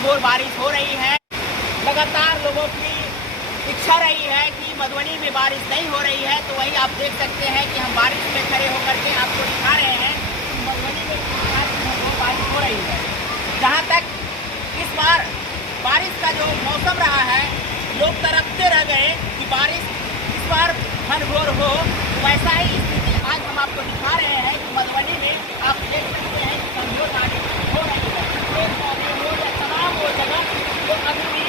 घनघोर बारिश हो रही है। लगातार लोगों की इच्छा रही है कि मधुबनी में बारिश नहीं हो रही है, तो वही आप देख सकते हैं कि हम बारिश में खड़े होकर के आपको दिखा रहे हैं कि मधुबनी में बारिश हो रही है। जहाँ तक इस बार बारिश का जो मौसम रहा है, लोग तरसते रह गए कि बारिश इस बार घनघोर हो, वैसा ही स्थिति आज हम आपको दिखा रहे हैं कि मधुबनी में आप देख सकते हैं कि घनघोर बारिश हो रही है। पेड़ पौधे हो या तमाम वो जगह जो अभी भी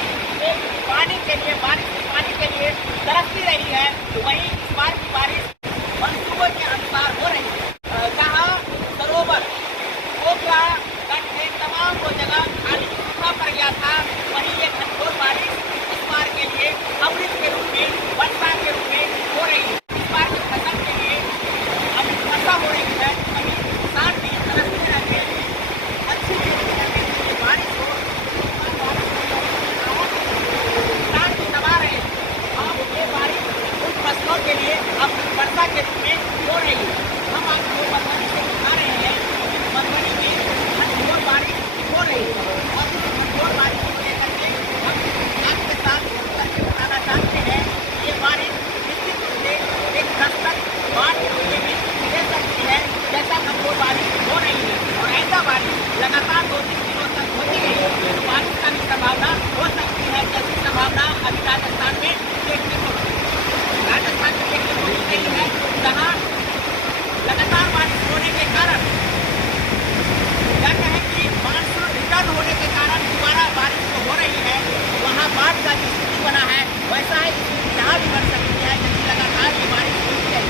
एक पानी के लिए, बारिश के पानी के लिए तरसती रही है, तो वही इस बार की बारिश मंसूबों के अनुसार हो रही है। जहाँ सरोवर, पोखरा, गड्ढे, तमाम वो जगह खाली सूखा पड़ गया था, वहीं ये घनघोर बारिश इस बार के लिए अमृत के रूप में, वर्षा के रूप में हो रही है। इस बार की फसल के लिए अभी वर्षा हो रही है, अभी किसान भी तरसते रहते हैं, अच्छी बारिश हो, किसान भी दबा रहे हैं। अब ये बारिश उन फसलों के लिए अब वर्षा के रूप में हो रही है। हम आपको मधुबनी से दिखा रहे हैं कि मधुबनी में घनघोर बारिश हो रही है और इस घनघोर बारिश को लेकर के हम आपके साथ करके बताना चाहते हैं। ये बारिश निश्चित रूप से एक दस्तक बाढ़ के रूप में दे सकती है, जैसा घनघोर बारिश हो रही है। और ऐसा बारिश लगातार 2-3 दिनों तक होती रही तो बारिश का भी संभावना हो सकती है, जैसी संभावना अभी राजस्थान में देखने को मिल रही है, जहाँ लगातार बारिश होने के कारण क्या कहें कि मानसून रिटर्न होने के कारण दोबारा बारिश जो हो रही है, वहाँ बाढ़ का जो स्थिति बना है, वैसा ही स्थिति यहाँ भी बन सकती है, क्योंकि लगातार ये बारिश होती है।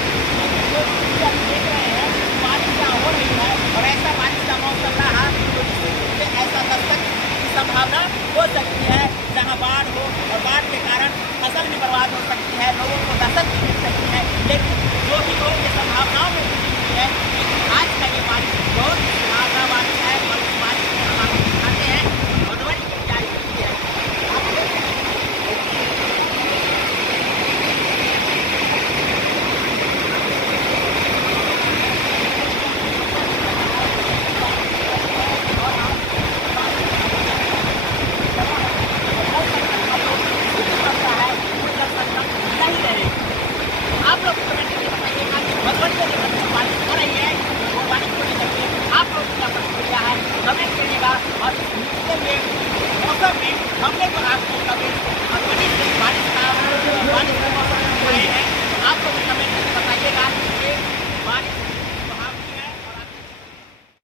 जो स्थिति हम देख रहे हैं, बारिश यहाँ हो रही है और ऐसा बारिश का मौसम रहा तो निश्चित रूप से ऐसा दस्तक की संभावना हो सकती है, जहाँ बाढ़ हो और बाढ़ के कारण फसल भी बर्बाद हो सकती है, लोगों को दस्तक भी मिल सकती है। लेकिन जो भी हो, ये संभावनाओं में वृद्धि हुई है। लेकिन आज का ये बारिश बहुत ही सुहावना बारिश है और इस बारिश में हम आपको दिखाते हैं मधुबनी की क्या स्थिति है। आप देख सकते हैं आप लोग कमेंट करके बताइएगा कि मधुबनी में जो बारिश हो रही है, वो बारिश को लेकर के आप लोग क्या प्रतिक्रिया है, कमेंट करिएगा। और इस मौसम में हमने तो आपको कभी मधुबनी से बारिश का मौसम दिखाए हैं, आप लोग कमेंट करके बताइएगा।